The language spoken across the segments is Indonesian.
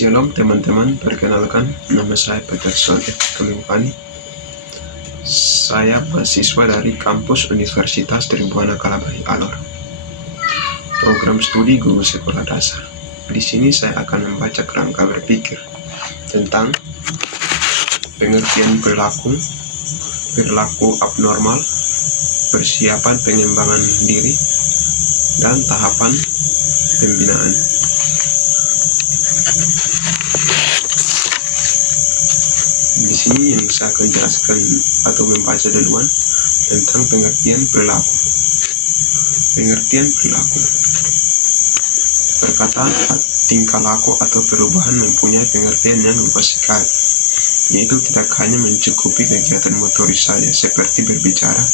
Shalom teman-teman, perkenalkan nama saya Peterson F. Kamimpani. Saya mahasiswa dari kampus Universitas Tribhuwana Kalabahi Alor, program studi guru sekolah dasar. Di sini saya akan membaca kerangka berpikir tentang pengertian perilaku abnormal, persiapan pengembangan diri, dan tahapan pembinaan. Di sini yang saya akan jelaskan atau membaca duluan tentang pengertian perilaku. Pengertian perilaku. Perkataan tingkah laku atau perubahan mempunyai pengertian yang luas sekali, yaitu tidak hanya mencukupi kegiatan motoris saja seperti berbicara,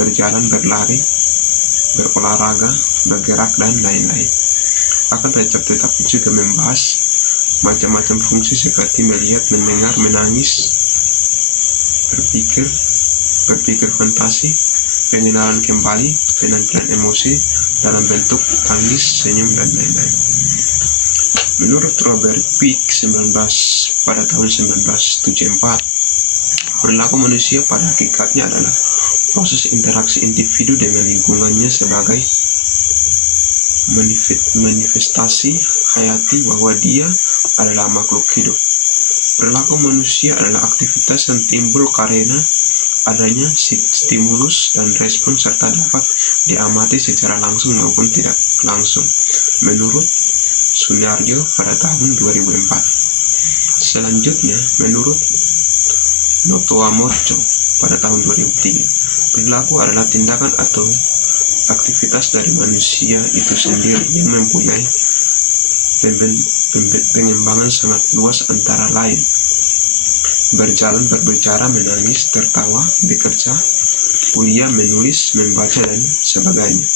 berjalan, berlari, berolahraga, bergerak, dan lain-lain. Akan tetapi juga membahas macam-macam fungsi seperti melihat, mendengar, menangis, berpikir fantasi, pengenalan kembali, penampilan emosi dalam bentuk tangis, senyum, dan lain-lain. Menurut Robert Peck pada tahun 1974, perilaku manusia pada hakikatnya adalah proses interaksi individu dengan lingkungannya sebagai manifestasi hayati bahwa dia adalah makhluk hidup. Perilaku manusia adalah aktivitas yang timbul karena adanya stimulus dan respon serta dapat diamati secara langsung maupun tidak langsung, menurut Sunarjo pada tahun 2004. Selanjutnya, menurut Notowamoto pada tahun 2003, perilaku adalah tindakan atau aktivitas dari manusia itu sendiri yang mempunyai pengembangan sangat luas, antara lain berjalan, berbicara, menangis, tertawa, bekerja, kuliah, menulis, membaca, dan sebagainya.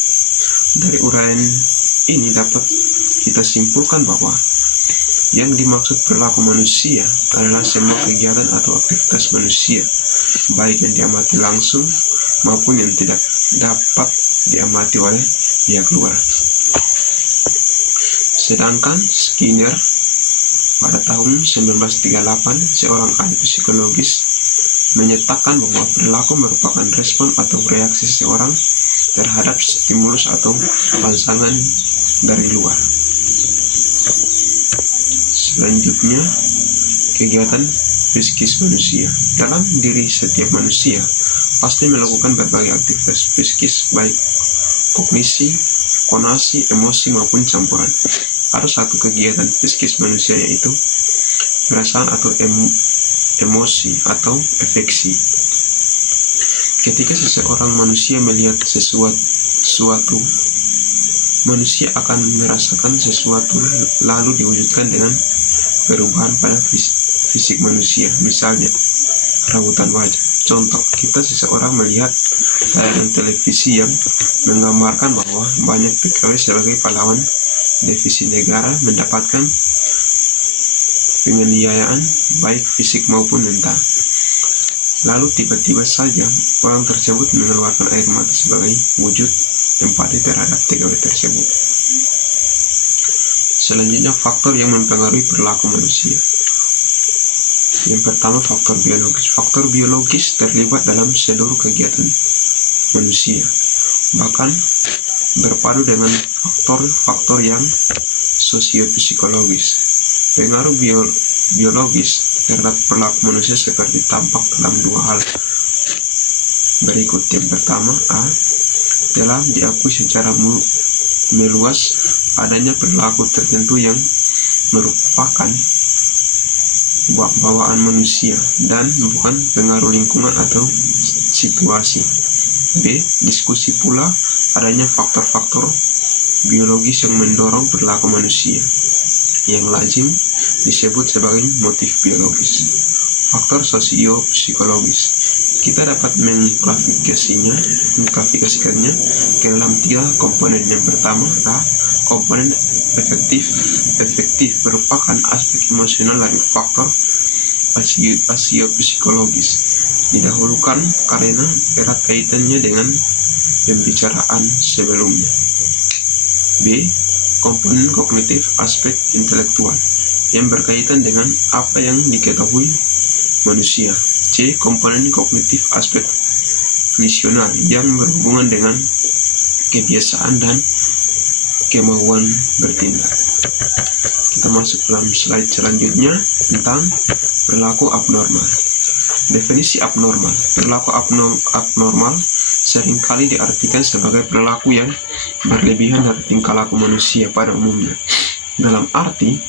Dari uraian ini dapat kita simpulkan bahwa yang dimaksud perilaku manusia adalah semua kegiatan atau aktivitas manusia, baik yang diamati langsung maupun yang tidak dapat diamati oleh pihak luar. Sedangkan Skinner pada tahun 1938, seorang ahli psikologis, menyatakan bahwa perilaku merupakan respon atau reaksi seseorang terhadap stimulus atau rangsangan dari luar. Selanjutnya, kegiatan psikis manusia. Dalam diri setiap manusia pasti melakukan berbagai aktivitas psikis, baik kognisi, konasi, emosi, maupun campuran. Ada satu kegiatan psikis manusia, yaitu perasaan atau emosi atau afeksi. Ketika seseorang manusia melihat sesuatu, manusia akan merasakan sesuatu lalu diwujudkan dengan perubahan pada fisik manusia. Misalnya, rabutan wajah. Contoh, seseorang melihat tayangan televisi yang menggambarkan bahwa banyak pegawai sebagai pahlawan divisi negara mendapatkan penganiayaan baik fisik maupun mental. Lalu tiba-tiba saja orang tersebut mengeluarkan air mata sebagai wujud empati terhadap pegawai tersebut. Selanjutnya, faktor yang mempengaruhi perilaku manusia. Yang pertama, faktor biologis. Faktor biologis terlibat dalam seluruh kegiatan manusia, bahkan berpadu dengan faktor yang sosiopsikologis. Pengaruh biologis terhadap perilaku manusia seperti tampak dalam dua hal berikut. Yang pertama, telah diakui secara meluas adanya perilaku tertentu yang merupakan bawaan manusia dan bukan pengaruh lingkungan atau situasi. B. Diskusi pula adanya faktor-faktor biologis yang mendorong perilaku manusia, yang lazim disebut sebagai motif biologis. Faktor sosio-psikologis. Kita dapat mengklasifikasikannya ke dalam 3 komponen. Yang pertama, komponen efektif merupakan aspek emosional dari faktor sosio-psikologis. Didahulukan karena erat kaitannya dengan pembicaraan sebelumnya. B. Komponen kognitif, aspek intelektual. yang berkaitan dengan apa yang diketahui manusia. C. Komponen kognitif aspek volisional yang berhubungan dengan kebiasaan dan kemauan bertindak. Kita masuk dalam slide selanjutnya tentang perilaku abnormal. Definisi abnormal. Perilaku abnormal seringkali diartikan sebagai perilaku yang berlebihan dari tingkah laku manusia pada umumnya. Dalam arti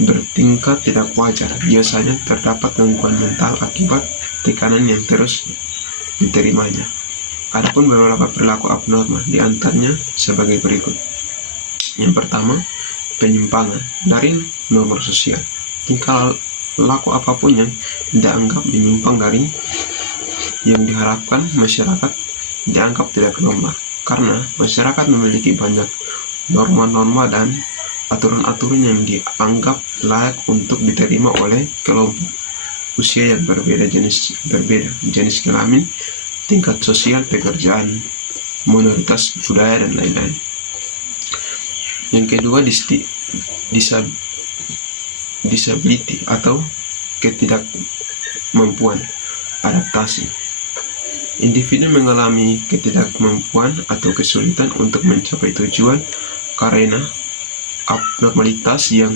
bertingkah tidak wajar, biasanya terdapat gangguan mental akibat tekanan yang terus diterimanya. Adapun beberapa perilaku abnormal, di antaranya sebagai berikut. Yang pertama, penyimpangan dari norma sosial. Tingkah laku apapun yang dianggap menyimpang dari yang diharapkan masyarakat dianggap tidak normal, karena masyarakat memiliki banyak norma-norma dan aturan-aturan yang dianggap layak untuk diterima oleh kelompok usia yang berbeda, jenis kelamin, tingkat sosial, pekerjaan, minoritas budaya, dan lain-lain. Yang kedua, disability atau ketidakmampuan adaptasi. Individu mengalami ketidakmampuan atau kesulitan untuk mencapai tujuan karena abnormalitas yang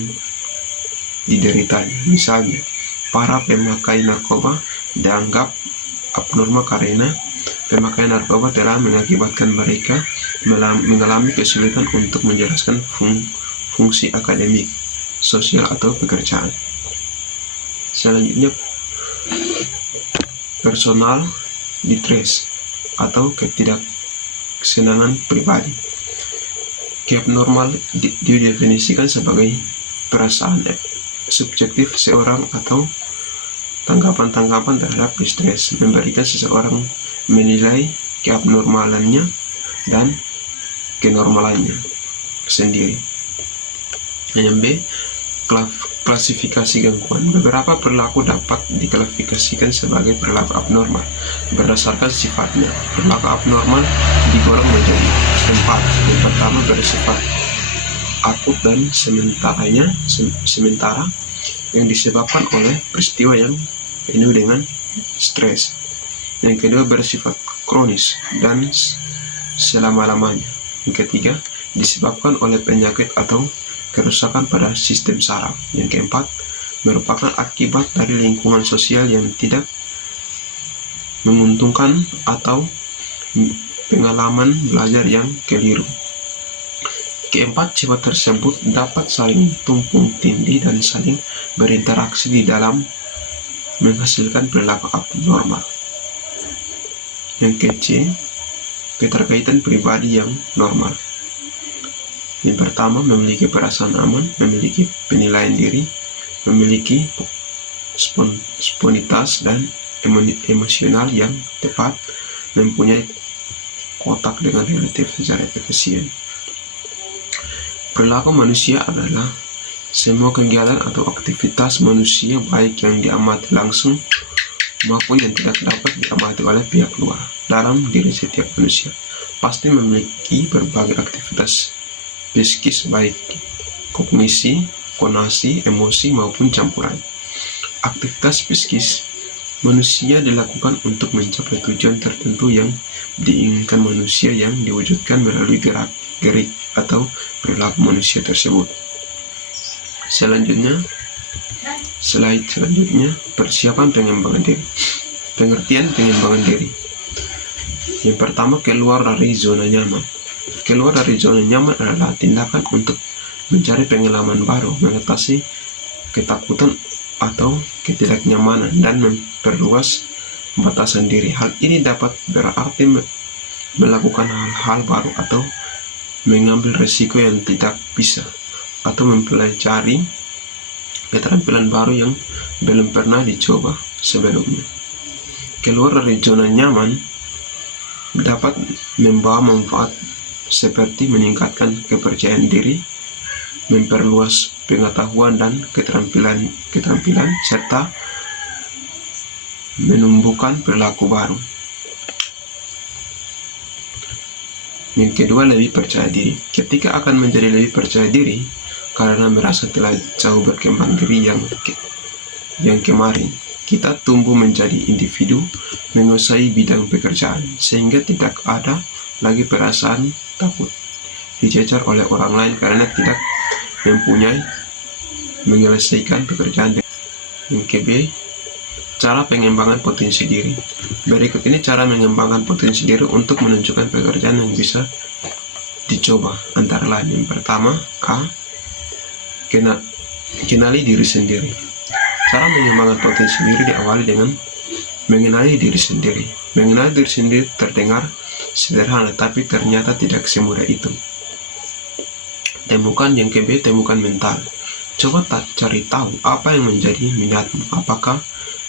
dideritanya. Misalnya, para pemakai narkoba dianggap abnormal karena pemakaian narkoba telah mengakibatkan mereka mengalami kesulitan untuk menjelaskan fungsi akademik, sosial, atau pekerjaan. Selanjutnya, personal distress atau ketidaksenangan pribadi. Keabnormal didefinisikan sebagai perasaan subjektif seorang atau tanggapan-tanggapan terhadap distress, memberikan seseorang menilai keabnormalannya dan kenormalannya sendiri. Yang B, klasifikasi gangguan. Beberapa perilaku dapat diklasifikasikan sebagai perilaku abnormal berdasarkan sifatnya. Perilaku abnormal digolong menjadi 4. Yang pertama, bersifat akut dan sementara yang disebabkan oleh peristiwa yang penuh dengan stres. Yang kedua, bersifat kronis dan selama-lamanya. Yang ketiga, disebabkan oleh penyakit atau kerusakan pada sistem saraf. Yang keempat, merupakan akibat dari lingkungan sosial yang tidak menguntungkan atau pengalaman belajar yang keliru. Keempat, sifat tersebut dapat saling tumpang tindih dan saling berinteraksi di dalam menghasilkan perilaku abnormal. Yang ke-C, keterkaitan pribadi yang normal. Yang pertama, memiliki perasaan aman, memiliki penilaian diri, memiliki spontanitas dan emosional yang tepat, mempunyai kotak dengan relatif secara efisien. Perilaku manusia adalah semua kegiatan atau aktivitas manusia, baik yang diamati langsung maupun yang tidak dapat diamati oleh pihak luar. Dalam diri setiap manusia pasti memiliki berbagai aktivitas psikis, baik kognisi, konasi, emosi, maupun campuran. Aktivitas psikis manusia dilakukan untuk mencapai tujuan tertentu yang diinginkan manusia, yang diwujudkan melalui gerak-gerik atau perilaku manusia tersebut. Slide selanjutnya, persiapan pengembangan diri. Pengertian pengembangan diri. Yang pertama, keluar dari zona nyaman. Keluar dari zona nyaman adalah tindakan untuk mencari pengalaman baru, mengatasi ketakutan atau ketidaknyamanan, dan memperluas batasan diri. Hal ini dapat berarti melakukan hal-hal baru atau mengambil risiko yang tidak bisa, atau mempelajari keterampilan baru yang belum pernah dicoba sebelumnya. Keluar dari zona nyaman dapat membawa manfaat seperti meningkatkan kepercayaan diri, memperluas pengetahuan dan keterampilan, serta menumbuhkan perilaku baru. Yang kedua, lebih percaya diri. Ketika akan menjadi lebih percaya diri, karena merasa telah jauh berkembang diri yang kemarin. Kita tumbuh menjadi individu menguasai bidang pekerjaan, sehingga tidak ada lagi perasaan takut dicecar oleh orang lain karena tidak mempunyai menyelesaikan pekerjaan. Yang ke-B, cara pengembangan potensi diri. Berikut ini cara mengembangkan potensi diri untuk menunjukkan pekerjaan yang bisa dicoba. Antara lain, yang pertama, A. Kenali diri sendiri. Cara mengembangkan potensi diri diawali dengan mengenali diri sendiri. Mengenali diri sendiri terdengar sederhana, tapi ternyata tidak semudah itu. Temukan yang ke-B, temukan mental. Coba cari tahu apa yang menjadi minatmu. Apakah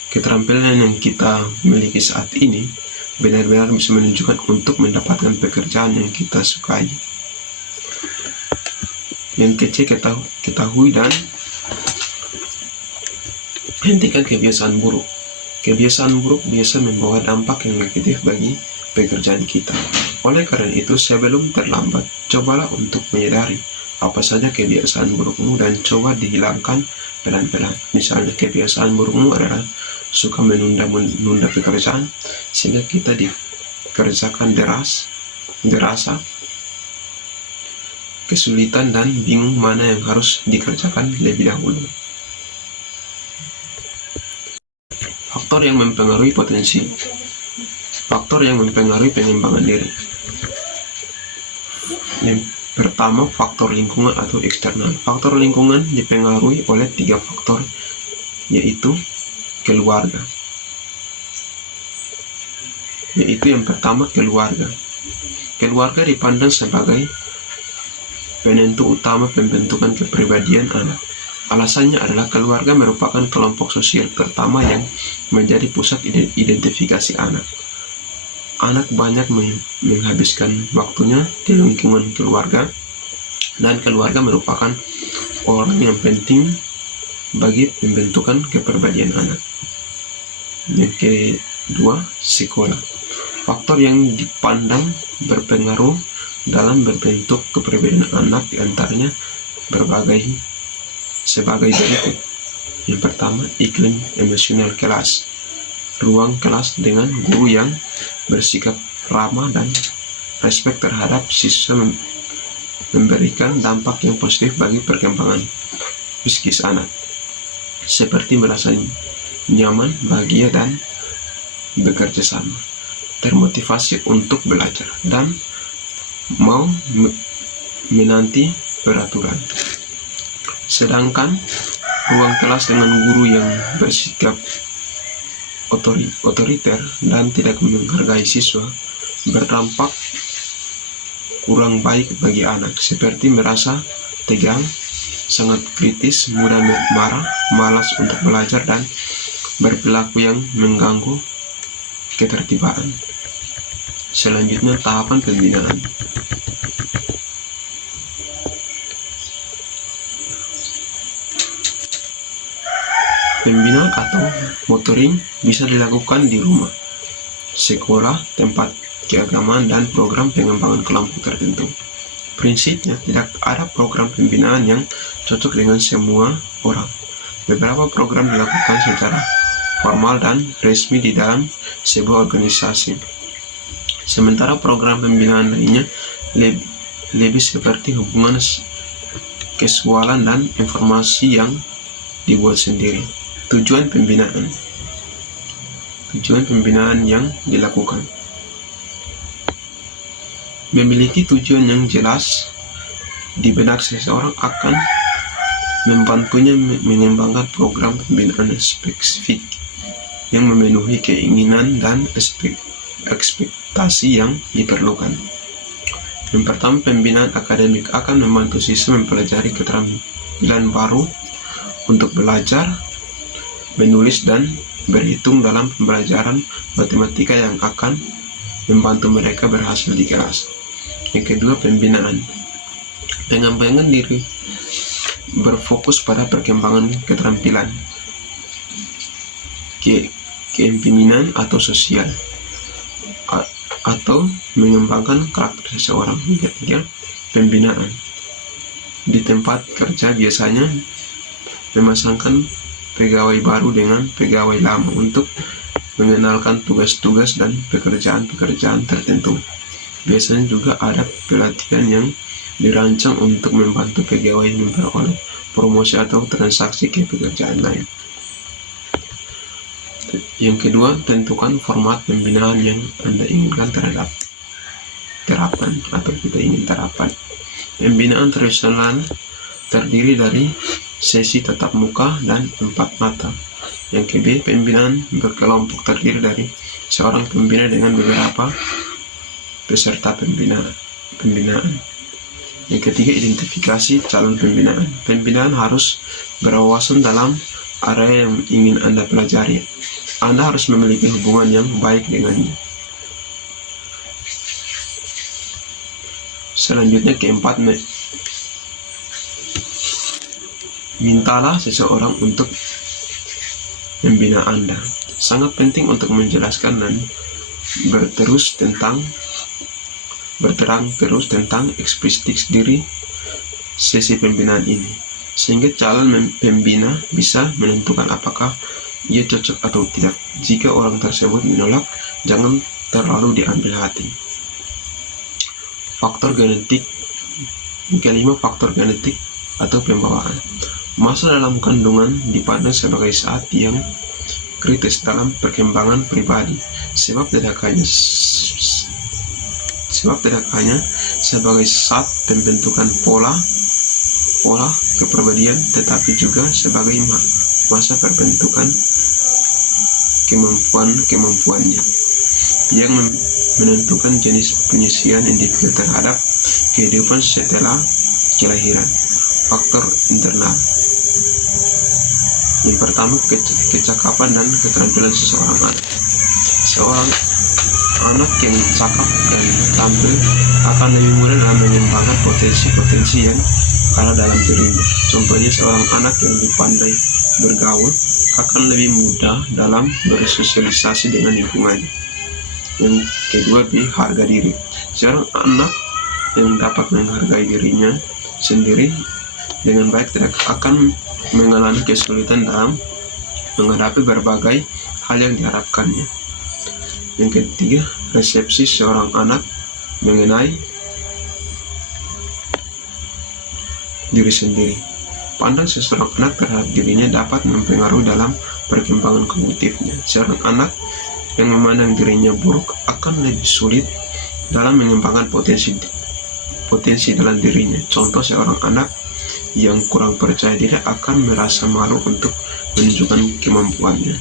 keterampilan yang kita miliki saat ini benar-benar bisa menunjukkan untuk mendapatkan pekerjaan yang kita sukai. Yang ke-C, ketahui dan hentikan kebiasaan buruk. Kebiasaan buruk biasa membawa dampak yang negatif bagi pekerjaan kita. Oleh karena itu, sebelum terlambat, cobalah untuk menyadari apa saja kebiasaan burukmu dan coba dihilangkan pelan-pelan. Misalnya, kebiasaan burukmu adalah suka menunda pekerjaan sehingga kita dikerjakan derasa kesulitan dan bingung mana yang harus dikerjakan lebih dahulu. Faktor yang mempengaruhi potensi. Faktor yang mempengaruhi pengembangan diri. Yang pertama, faktor lingkungan atau eksternal. Faktor lingkungan dipengaruhi oleh 3 faktor, yaitu keluarga. Yaitu yang pertama, keluarga. Keluarga dipandang sebagai penentu utama pembentukan kepribadian anak. Alasannya adalah keluarga merupakan kelompok sosial pertama yang menjadi pusat identifikasi anak. Anak banyak menghabiskan waktunya di lingkungan keluarga, dan keluarga merupakan orang yang penting bagi pembentukan kepribadian anak. Yang kedua, sekolah. Faktor yang dipandang berpengaruh dalam berbentuk kepribadian anak diantaranya sebagai berikut. Yang pertama, iklim emosional kelas. Ruang kelas dengan guru yang bersikap ramah dan respek terhadap siswa memberikan dampak yang positif bagi perkembangan psikis anak, seperti merasa nyaman, bahagia, dan bekerja sama, termotivasi untuk belajar, dan mau menanti peraturan. Sedangkan ruang kelas dengan guru yang bersikap otoriter dan tidak menghargai siswa berdampak kurang baik bagi anak, seperti merasa tegang, sangat kritis, mudah marah, malas untuk belajar, dan berperilaku yang mengganggu ketertiban. Selanjutnya, tahapan pembinaan. Pembinaan atau motoring bisa dilakukan di rumah, sekolah, tempat keagamaan, dan program pengembangan kelompok tertentu. Prinsipnya, tidak ada program pembinaan yang cocok dengan semua orang. Beberapa program dilakukan secara formal dan resmi di dalam sebuah organisasi, sementara program pembinaan lainnya lebih seperti hubungan kesualan dan informasi yang dibuat sendiri. Tujuan pembinaan yang dilakukan memiliki tujuan yang jelas di benak seseorang akan membantunya mengembangkan program pembinaan spesifik yang memenuhi keinginan dan ekspektasi yang diperlukan. Yang pertama, pembinaan akademik akan membantu siswa mempelajari keterampilan baru untuk belajar, menulis, dan berhitung dalam pembelajaran matematika yang akan membantu mereka berhasil di kelas. Yang kedua, pembinaan. Pengembangan diri berfokus pada perkembangan keterampilan, kepemimpinan atau sosial, atau mengembangkan karakter seseorang. Yang ketiga, pembinaan Di tempat kerja biasanya memasangkan pegawai baru dengan pegawai lama untuk mengenalkan tugas-tugas dan pekerjaan-pekerjaan tertentu. Biasanya juga ada pelatihan yang dirancang untuk membantu pegawai memperoleh promosi atau transaksi ke pekerjaan lain. Yang kedua, tentukan format pembinaan yang Anda inginkan terhadap terapan atau tidak ingin terapan. Pembinaan tradisional terdiri dari sesi tatap muka dan 4 mata. Yang kedua, pembinaan berkelompok terdiri dari seorang pembina dengan beberapa peserta pembinaan. Yang ketiga, identifikasi calon pembinaan. Pembinaan harus berwawasan dalam area yang ingin Anda pelajari. Anda harus memiliki hubungan yang baik dengannya. Selanjutnya, keempat, mintalah seseorang untuk membina Anda. Sangat penting untuk menjelaskan dan berterang terus tentang ekspresitif diri sesi pembinaan ini, sehingga calon pembina bisa menentukan apakah ia cocok atau tidak. Jika orang tersebut menolak, jangan terlalu diambil hati. Faktor genetik. Kelima, faktor genetik atau pembawaan. Masa dalam kandungan dipandang sebagai saat yang kritis dalam perkembangan pribadi, sebab tidak hanya sebagai saat pembentukan pola kepribadian, tetapi juga sebagai masa perbentukan kemampuannya yang menentukan jenis penyisian individu terhadap kehidupan setelah kelahiran. Faktor internal. Yang pertama, kecakapan dan keterampilan seseorang anak. Seorang anak yang cakap dan tampil akan lebih mudah dalam mengembangkan potensi-potensi yang ada dalam dirinya. Contohnya, seorang anak yang pandai bergaul akan lebih mudah dalam bersosialisasi dengan lingkungannya. Yang kedua, harga diri. Seorang anak yang dapat menghargai dirinya sendiri dengan baik tidak akan mengalami kesulitan dalam menghadapi berbagai hal yang diharapkannya. Yang ketiga, resepsi seorang anak mengenai diri sendiri. Pandang seseorang anak terhadap dirinya dapat mempengaruhi dalam perkembangan kognitifnya. Seorang anak yang memandang dirinya buruk akan lebih sulit dalam mengembangkan potensi dalam dirinya. Contoh, seorang anak yang kurang percaya diri akan merasa malu untuk menunjukkan kemampuannya.